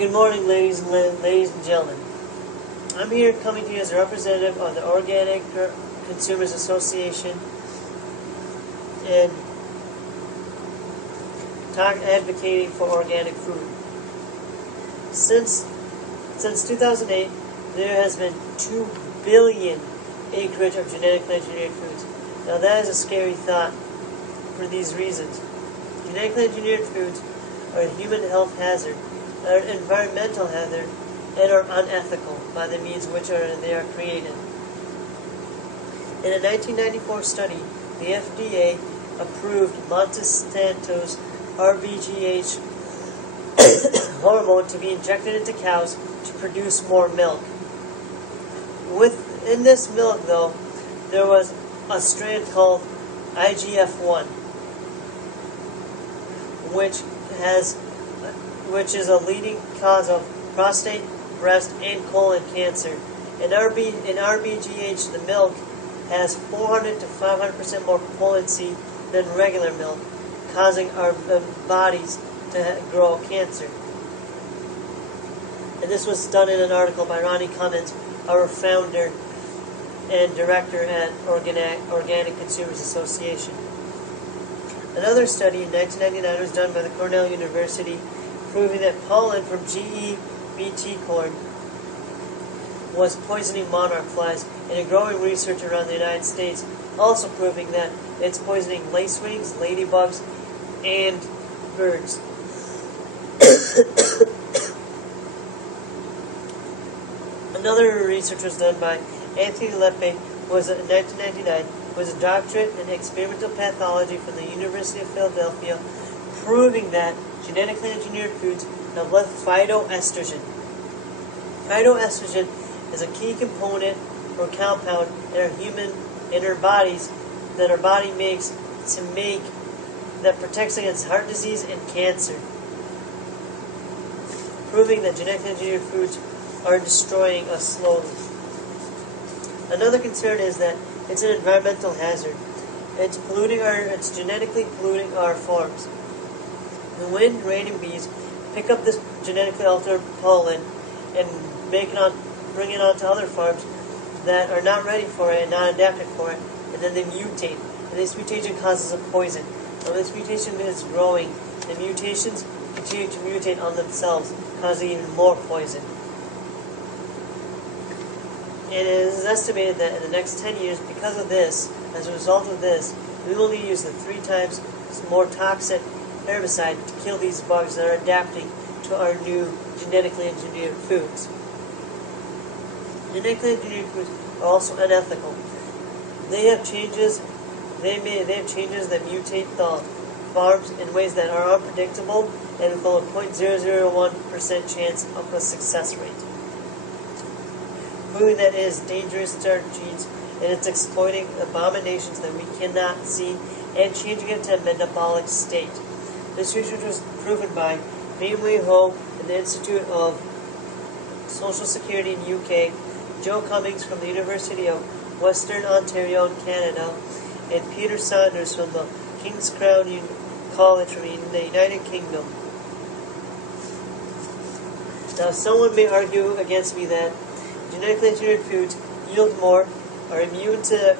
Good morning, ladies and gentlemen. I'm here coming to you as a representative of the Organic Consumers Association and advocating for organic food. Since 2008, there has been 2 billion acreage of genetically engineered foods. Now that is a scary thought for these reasons. Genetically engineered foods are a human health hazard, are an environmental hazard, and are unethical by the means which they are created. In a 1994 study, the FDA approved Monsanto's RBGH hormone to be injected into cows to produce more milk. In this milk, though, there was a strand called IGF-1, which is a leading cause of prostate, breast, and colon cancer. In RBGH, the milk has 400 to 500% more potency than regular milk, causing our bodies to grow cancer. And this was done in an article by Ronnie Cummins, our founder and director at Organic Consumers Association. Another study in 1999 was done by the Cornell University, proving that pollen from GE BT corn was poisoning monarch flies, and a growing research around the United States also proving that it's poisoning lacewings, ladybugs, and birds. Another research was done by Anthony Lepe in 1999, was a doctorate in experimental pathology from the University of Philadelphia, proving that genetically engineered foods have less phytoestrogen. Phytoestrogen is a key component or compound in our bodies that our body makes that protects against heart disease and cancer, proving that genetically engineered foods are destroying us slowly. Another concern is that it's an environmental hazard. It's genetically polluting our farms. The wind, rain, and bees pick up this genetically altered pollen and bring it onto other farms that are not ready for it and not adapted for it, and then they mutate. And this mutation causes a poison. When this mutation is growing, the mutations continue to mutate on themselves, causing even more poison. And it is estimated that in the next 10 years, because of this, as a result of this, we will need to use the 3 times more toxic herbicide to kill these bugs that are adapting to our new genetically engineered foods. Genetically engineered foods are also unethical. They have changes that mutate the farms in ways that are unpredictable and with a 0.001% chance of a success rate, proving that it is dangerous to our genes and it's exploiting abominations that we cannot see and changing it to a metabolic state. This research was proven by Ming-Wei Ho in the Institute of Social Security in UK, Joe Cummings from the University of Western Ontario in Canada, and Peter Saunders from the King's Crown College from the United Kingdom. Now, someone may argue against me that genetically engineered foods yield more, are immune to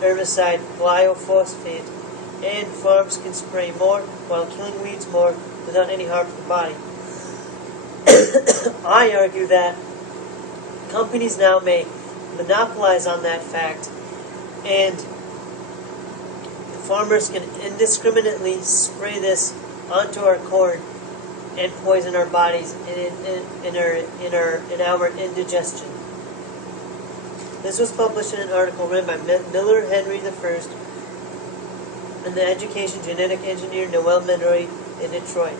herbicide glyphosate, and farms can spray more while killing weeds more without any harm to the body. I argue that companies now may monopolize on that fact, and farmers can indiscriminately spray this onto our corn and poison our bodies in our indigestion. This was published in an article written by Miller Henry I and the Education Genetic Engineer Noel Menroy in Detroit.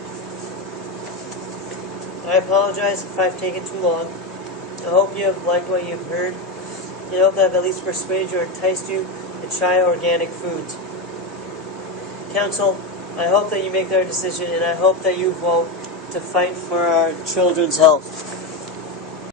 I apologize if I've taken too long. I hope you have liked what you've heard. I hope that I've at least persuaded you or enticed you to try organic foods. Council, I hope that you make their decision, and I hope that you vote to fight for our children's health.